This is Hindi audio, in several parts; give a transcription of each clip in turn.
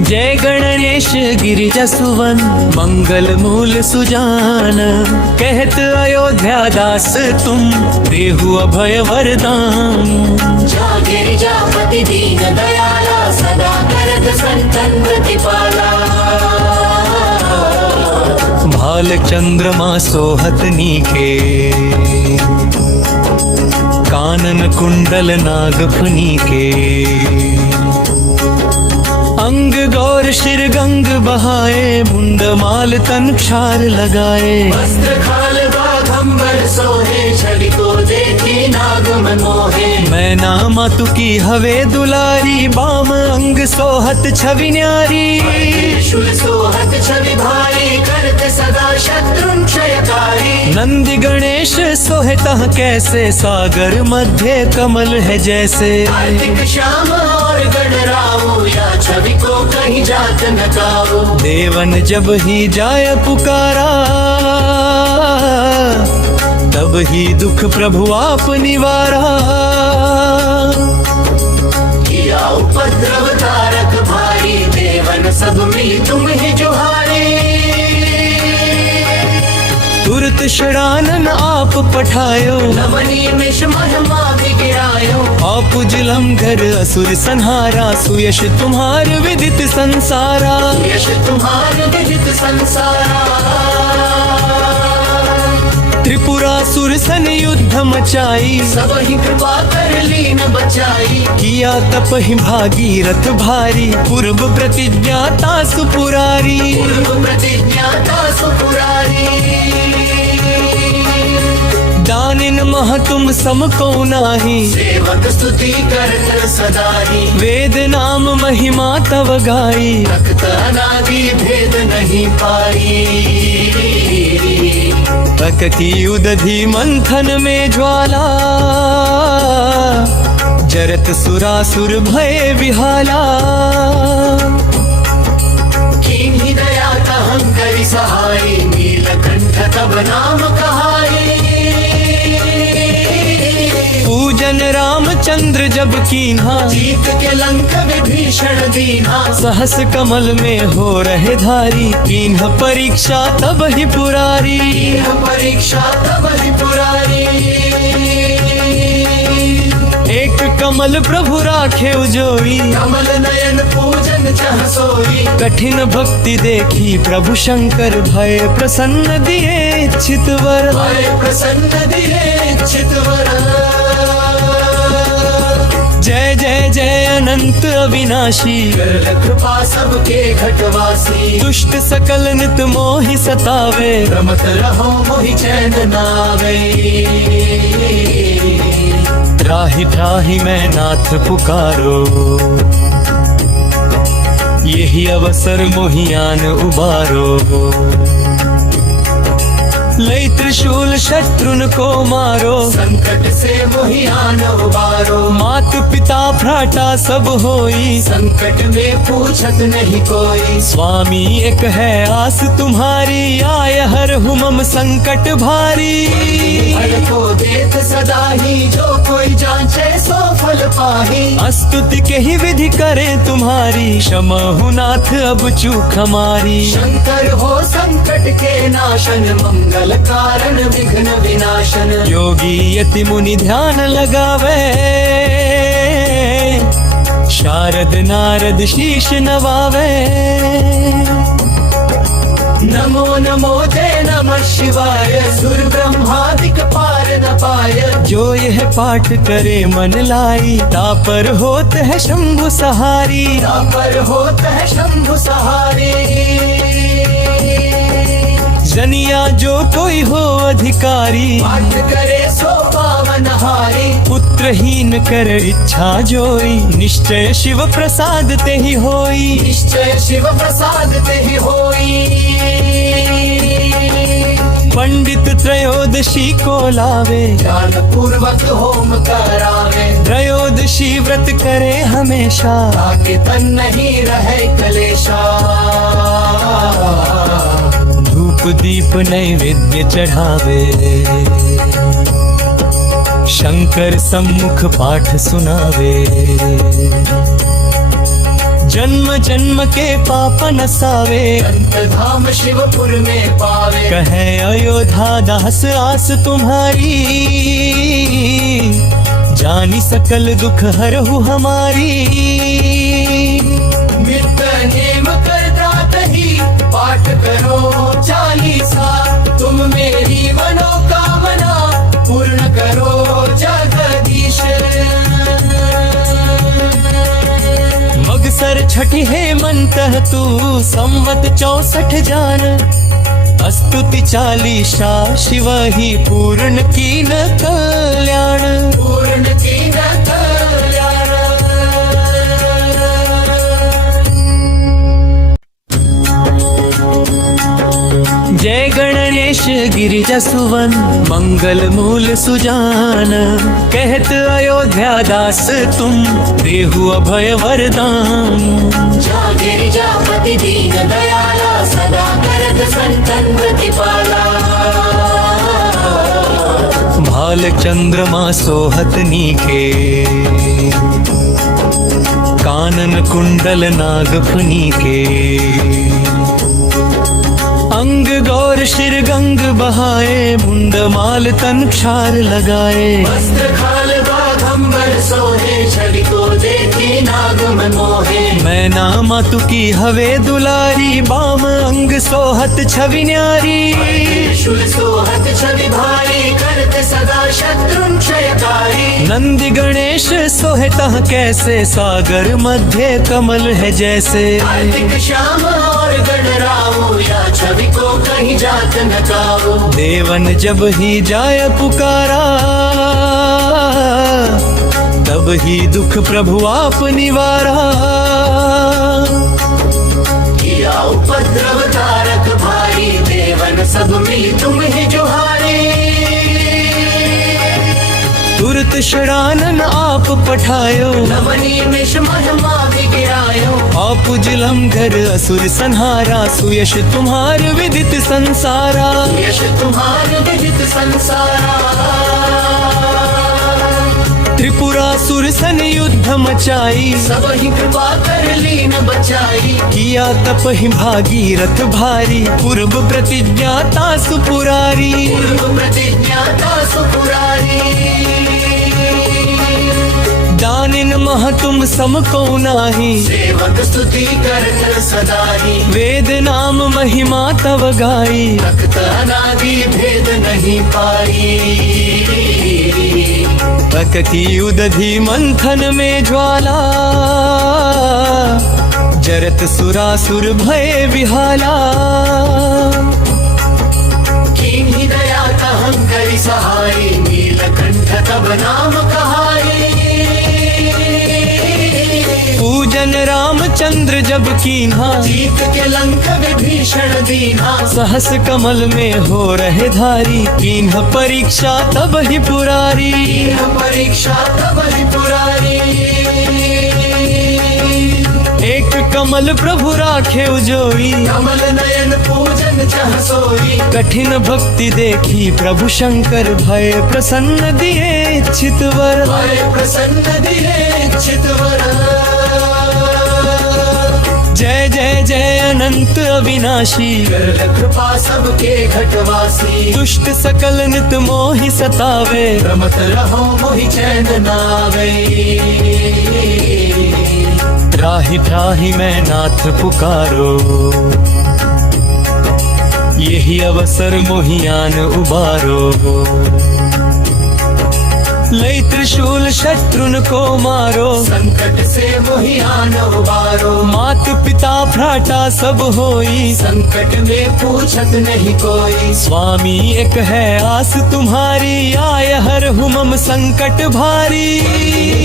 जय गणेश गिरिजा सुवन मंगल मूल सुजान, कहत अयोध्या दास तुम देहु अभय वरदान। जा गिरिजापति दीन दयाला, सदा करत संतन प्रतिपाला। भाल चंद्रमा सोहत नीके, कानन कुंडल नागफनी के। अंग गौर शिर गंग बहाए, मुंड माल तन क्षार लगाए। वस्त्र खाल बाघंबर सोहे, छवि को देखी नाग मन मोहे। मैना मातु की हवे दुलारी, बाम अंग सोहत छवि न्यारी। त्रिशूल सोहत छवि भारी, करत सदा शत्रुन क्षयकारी। नंदी गणेश सोहे तह कैसे, सागर मध्य कमल है जैसे। कार्तिक श्याम और गणराओ, या छवि को कहीं जात न गाओ। देवन जब ही जाय पुकारा, तब ही दुख प्रभु आप निवारा। किया उपद्रव तारक भारी, देवन सब मिल तुम ही जुहारे। तुरत षडानन आप पठायो, नवनी मिष महिमा विगिरायो। आप जुलम घर असुर संहारा। सुयश तुम्हार विदित संसारा, यश तुम्हार विदित संसारा। त्रिपुरासुर सन युद्ध मचाई, सब ही कृपा कर लीन बचाई। किया तप ही भागीरथ भारी। पूर्व प्रतिज्ञाता सुपुरारी, पूर्व प्रतिज्ञाता सुपुरारी। दानिन मह तुम सम को नाही, सेवक स्तुति करत सदा ही। वेद नाम महिमा तव गाई। तख्त अनादि भेद नहीं पाई। प्रकृति उदधि मंथन में ज्वाला, जरत सुरासुर भय विहाला। कीन्ही दया कहं करि सहाय, नीलकंठ तब नाम कहाई। पूजन रामचंद्र जब कीन्हा, जीत के लंक विभीषण दीन्हा। सहस कमल में हो रहे धारी। कीन्ह परीक्षा तब ही पुरारी, यह परीक्षा तब ही पुरारी। एक कमल प्रभु राखे उजोई। कमल नयन पूजन चह सोई। कठिन भक्ति देखी प्रभु शंकर, भय प्रसन्न दिए इच्छित वर। भय प्रसन्न दिए इच्छित वर। जय जय जय अनंत अविनाशी, कर कृपा सबके घटवासी। दुष्ट सकल नित मोहि सतावे। रमत रहो मोहि चैन नावे। त्राहि त्राहि मैं नाथ पुकारो, यही अवसर मोहियान उबारो। लई त्रिशूल शत्रुन को मारो, संकट से मोहियान उबारो। मात पिता भ्राता सब होई, संकट में पूछत नहीं कोई। स्वामी एक है आस तुम्हारी। आय हर हुमम संकट भारी। फल को देत सदा ही, जो कोई जांचे सो फल पाही। स्तुति के ही विधि करे तुम्हारी, क्षमा हूँ नाथ अब चूक हमारी। शंकर हो संकट के नाशन, मंगल कारण विघ्न विनाशन। योगी यति मुनि ध्यान लगावे, शारद नारद शीश नवावे। नमो नमो जय नमः शिवाय, सुर ब्रह्मादिक पार न पाय। जो यह पाठ करे मन लाई, तापर होत है शंभु सहारी। तापर होत है शंभु सहारी। जनिया जो कोई हो अधिकारी, पाठ करे सो पावन हारी। पुत्रहीन कर इच्छा जोई, निश्चय शिव प्रसाद ते ही होई। निश्चय शिव प्रसाद ते ही होई। पंडित त्रयोदशी को लावे, ध्यान पूर्वक होम करावे। त्रयोदशी व्रत करे हमेशा, ताकि तन नहीं रहे कलेशा। धूप दीप नैवेद्य चढ़ावे, शंकर सम्मुख पाठ सुनावे। जन्म जन्म के पाप नसावे। संत धाम शिवपुर में पावे। कहे अयोध्या दास आस तुम्हारी, जानी सकल दुख हरहु हमारी। नित्य नेम करता तही पाठ करो चालीसा, तुम मेरी मनोकामना पूर्ण करो जगदीश। मगसर छठी हेमंत तू संवत 64 जान, स्तुति चालीसा शिव ही पूर्ण कीन कल्याण। पूर्ण कीन कल्याण। जय गणेश गिरिजा सुवन, मंगल मूल सुजान। कहत अयोध्या दास तुम, देहु अभय वरदान। जा गिरिजापति दीन दयाला, सदा करत संतन प्रतिपाला। भाल चंद्रमा सोहत नीके, कानन कुंडल नागफनी के। अंग गौर शिर गंग बहाए, मुंड माल तन क्षार लगाए। वस्त्र खाल बाघंबर सोहे, छवि को देखी नाग मन मोहे। मैं नामा तुकी हवे दुलारी, बाम अंग सोहत छवि न्यारी। त्रिशूल सोहत छवि भारी, करत सदा शत्रुन क्षयकारी। नंदी गणेश सोहतः कैसे, सागर मध्य कमल है जैसे। कार्तिक श्याम और गणराओ, या छवि को कहीं जात न काओ। देवन जब ही जाय पुकारा, तब ही दुख प्रभु आप निवारा। किया उपद्रव तारक भारी, देवन सब मिली तुम ही जुहारे। तुरत शरानन आप पठायो, नवनी मिश महिमा विगिरायो। आप जिलम घर असुर संहारा। सुयश तुम्हार विदित संसारा, यश तुम्हार विदित संसारा। त्रिपुरासुर सन युद्ध मचाई, सब ही कृपा कर लीन बचाई। किया तप ही भागीरथ भारी। पूर्व प्रतिज्ञाता सुपुरारी, पूर्व प्रतिज्ञाता सुपुरारी। दानिन मह तुम सम को नाही, सेवक स्तुति करत सदा ही। वेद नाम महिमा तव गाई। तख्त अनादि भेद नहीं पाई। तकती उदधि मंथन में ज्वाला, जरत सुरासुर भय विहाला। कीन्ही दया कहं करि सहाय, नीलकंठ तब नाम कहाय। पूजन रामचंद्र जब कीन्हा, जीत के लंक विभीषण दीन्हा। सहस कमल में हो रहे धारी। कीन्ह परीक्षा तब ही पुरारी, यह परीक्षा तब ही पुरारी। एक कमल प्रभु राखे उजोई। कमल नयन पूजन चह सोई। कठिन भक्ति देखी प्रभु शंकर, भय प्रसन्न दिए चितवर। भय प्रसन्न दिए चितवर। जय जय जय अनंत अविनाशी, कर कृपा सबके घटवासी। दुष्ट सकल नित मोहि सतावे। रमत रहो मोहि चैन नावे। त्राहि त्राहि मैं नाथ पुकारो, यही अवसर मोहियान उबारो। लई त्रिशूल शत्रुन को मारो, संकट से मोहियान उबारो। मात पिता भ्राता सब होई, संकट में पूछत नहीं कोई। स्वामी एक है आस तुम्हारी, आय हर हुमम संकट भारी।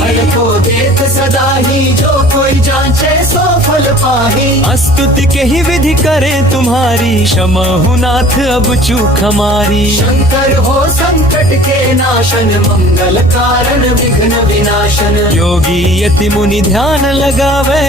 फल को देत सदा ही, जो कोई जांचे सो फल पाही। स्तुति के ही विधि करें तुम्हारी, क्षमहु नाथ अब चूक हमारी। शंकर हो संकट के नाशन, मंगल कारण विघ्न विनाशन। योगी यति मुनि ध्यान लगावे,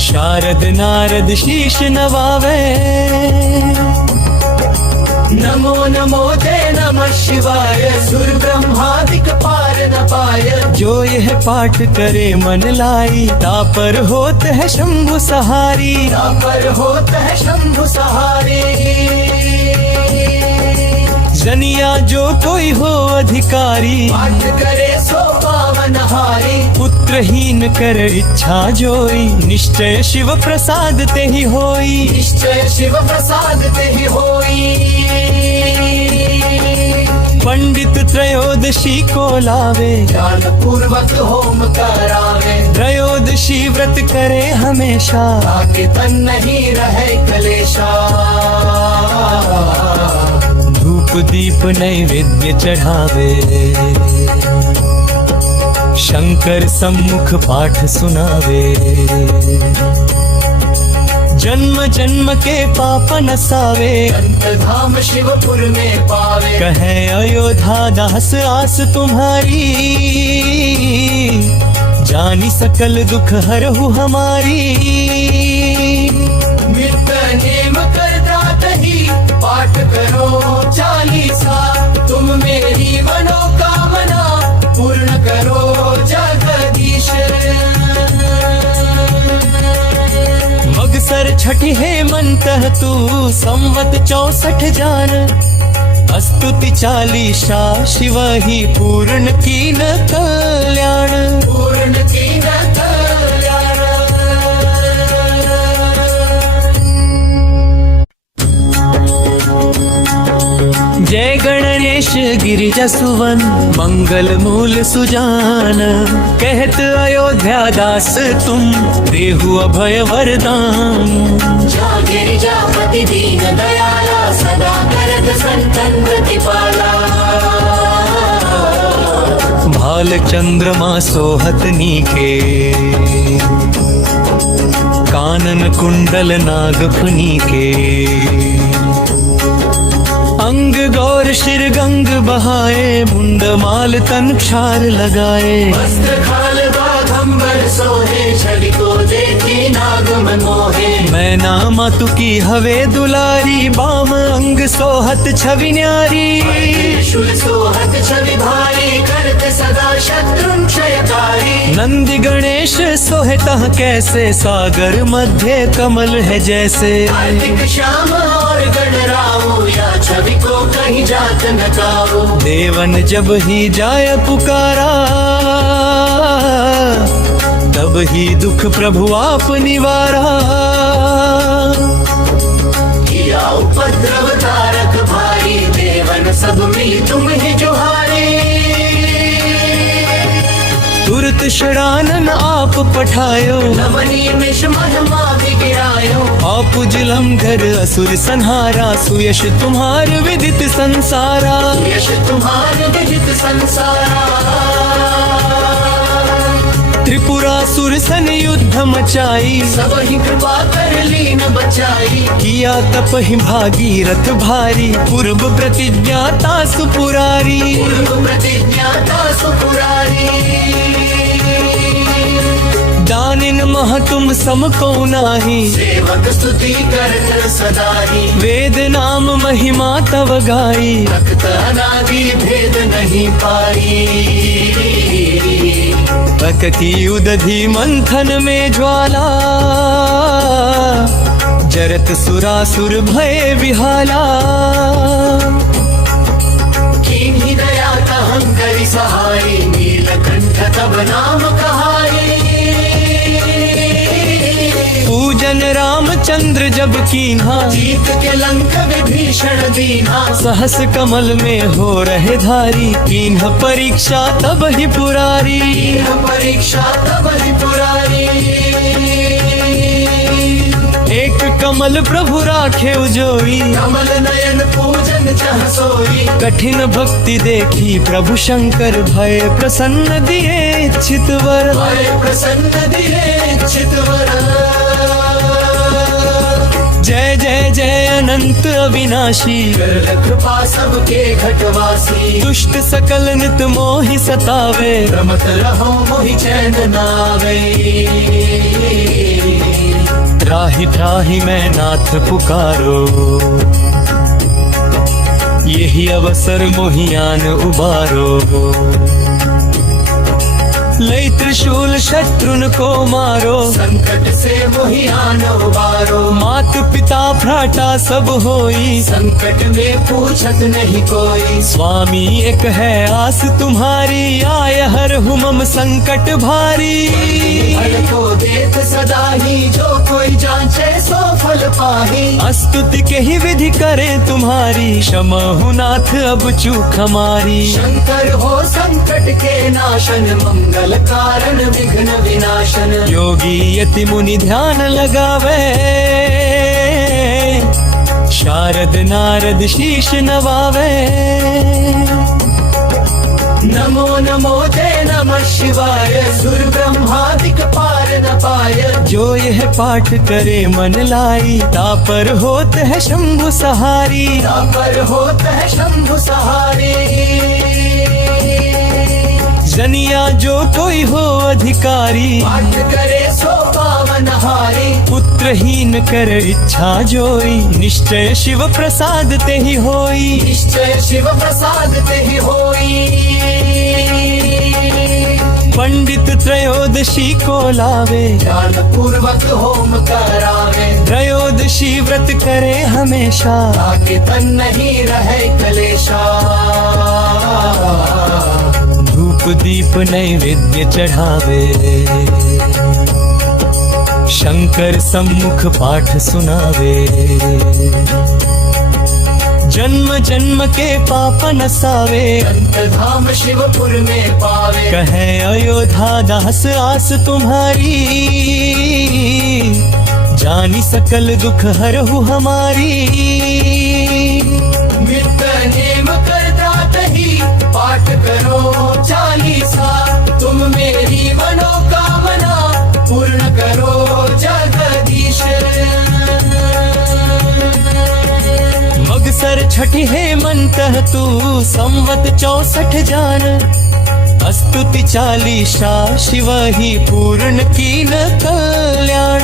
शारद नारद शीश नवावे। नमो नमो ते नमः शिवाय, सुर ब्रह्मादिक पार न पाय। जो यह पाठ करे मन लाई, तापर होत है शंभु सहारी। तापर होत है शंभु सहारे। जनिया जो कोई हो अधिकारी, पाठ करे सो पावन हारी। पुत्रहीन कर इच्छा जोई, निश्चय शिव प्रसाद ते ही होई। निश्चय शिव प्रसाद ते ही होई। पंडित त्रयोदशी को लावे, ध्यान पूर्वक होम करावे। त्रयोदशी व्रत करे हमेशा, ताकि तन नहीं रहे कलेशा। धूप दीप नैवेद्य चढ़ावे, शंकर सम्मुख पाठ सुनावे। जन्म जन्म के पाप नसावे, संत धाम शिवपुर में पावे। कहे अयोध्या दास आस तुम्हारी, जानी सकल दुख हरहु हमारी। नित्य नेम करता ही पाठ करो चालीसा। तुम मेरी मनोकामना पूर्ण करो जगदीश। मगसर छठी है मंत तू, संवत 64 जान। स्तुति चालीसा शिव ही पूर्ण कीन कल्याण। पूर्ण कीन कल्याण। जय गणेश गिरिजा सुवन, मंगल मूल सुजान। कहत अयोध्या दास तुम, देहु अभय वरदान। जा गिरिजापति दीन दयाला, सदा करत संतन प्रतिपाला। भाल चंद्रमा सोहत नीके, कानन कुंडल नाग फनीके। अंग गौर शिर गंग बहाए, मुंड माल तन क्षार लगाए। वस्त्र खाल बाघंबर सोहे, छवि को देखी नाग मन मोहे। मैं नामा तुकी हवे दुलारी, बाम अंग सोहत छवि न्यारी। शूल सोहत छवि भारी, करत सदा शत्रुन क्षयकारी। नंदी गणेश सोहतः कैसे, सागर मध्य कमल है जैसे। कार्तिक श्याम और गणराओ, या छवि को कहीं जात न काओ। देवन जब ही जाय पुकारा, तब ही दुख प्रभु आप निवारा। किया उपद्रव तारक भारी, देवन सब मिली तुम ही जुहारे। तुरत शरानन आप पठायो, नमनी मिश महिमा भी गिरायो। आप जिलम घर असुर संहारा। सुयश तुम्हार विदित संसारा, यश तुम्हारे विदित संसारा। त्रिपुरासुर सन युद्ध मचाई, सब ही कृपा कर लीन बचाई। किया तप ही भागीरथ भारी। पूर्व प्रतिज्ञाता सुपुरारी, पूर्व प्रतिज्ञाता सुपुरारी। दानिन मह तुम सम को नाही, सेवक स्तुति करत सदा ही। वेद नाम महिमा तव गाई। तख्त अनादि भेद नहीं पाई। तकती उदधि मंथन में ज्वाला, जरत सुरासुर भय विहाला। कीन्ही दया कहंकरि सहाय, नीलकंठ तब नाम कहाई। पूजन रामचंद्र जब कीन्हा, जीत के लंक विभीषण दीन्हा। सहस कमल में हो रहे धारी। कीन्ह परीक्षा तब ही पुरारी, कीन्ह परीक्षा तब ही पुरारी। एक कमल प्रभु राखे उजोई। कमल नयन पूजन चह सोई। कठिन भक्ति देखी प्रभु शंकर, भय प्रसन्न दिए इच्छित वर। भय प्रसन्न दिए इच्छित वर। जय जय जय अनंत अविनाशी, कर कृपा सबके घटवासी। दुष्ट सकल नित मोहि सतावे। रमत रहो मोहि चैन नावे। त्राहि त्राहि मैं नाथ पुकारो, यही अवसर मोहियान उबारो। लई त्रिशूल शत्रुन को मारो, संकट से मोहियान उबारो। मात पिता भ्राता सब होई, संकट में पूछत नहीं कोई। स्वामी एक है आस तुम्हारी, आय हर हुमम संकट भारी। फल को देत सदा ही, जो कोई जांचे सो फल पाही। स्तुति के ही विधि करें तुम्हारी, क्षमहु नाथ अब चूक हमारी। शंकर हो संकट के नाशन, मंगल कारण विघ्न विनाशन। योगी यति मुनि ध्यान लगावे, शारद नारद शीश नवावे। नमो नमो जय नमः शिवाय, सुर ब्रह्मादिक पार न पाय। जो यह पाठ करे मन लाई, तापर होत है शंभु सहारी। तापर होत है शंभु सहारे। जनिया जो कोई हो अधिकारी, पाठ करे सो पावन हारी। पुत्रहीन कर इच्छा जोई, निश्चय शिव प्रसाद ते ही होई। निश्चय शिव प्रसाद ते ही होई। पंडित त्रयोदशी को लावे, ध्यान पूर्वक होम करावे। त्रयोदशी व्रत करे हमेशा, ताकि तन नहीं रहे कलेशा। धूप दीप नैवेद्य चढ़ावे, शंकर सम्मुख पाठ सुनावे। जन्म जन्म के पाप नसावे, संत धाम शिवपुर में पावे। कहे अयोध्या दास आस तुम्हारी, जानी सकल दुख हरहु हमारी। मित नेम करता ही, पाठ करो चालीसा। तुम मेरी मनोकामना पूर्ण करो जगदीश। मगसर छठी हेमंत तू, संवत 64 जान। स्तुति चालीसा शिव ही पूर्ण कीन कल्याण।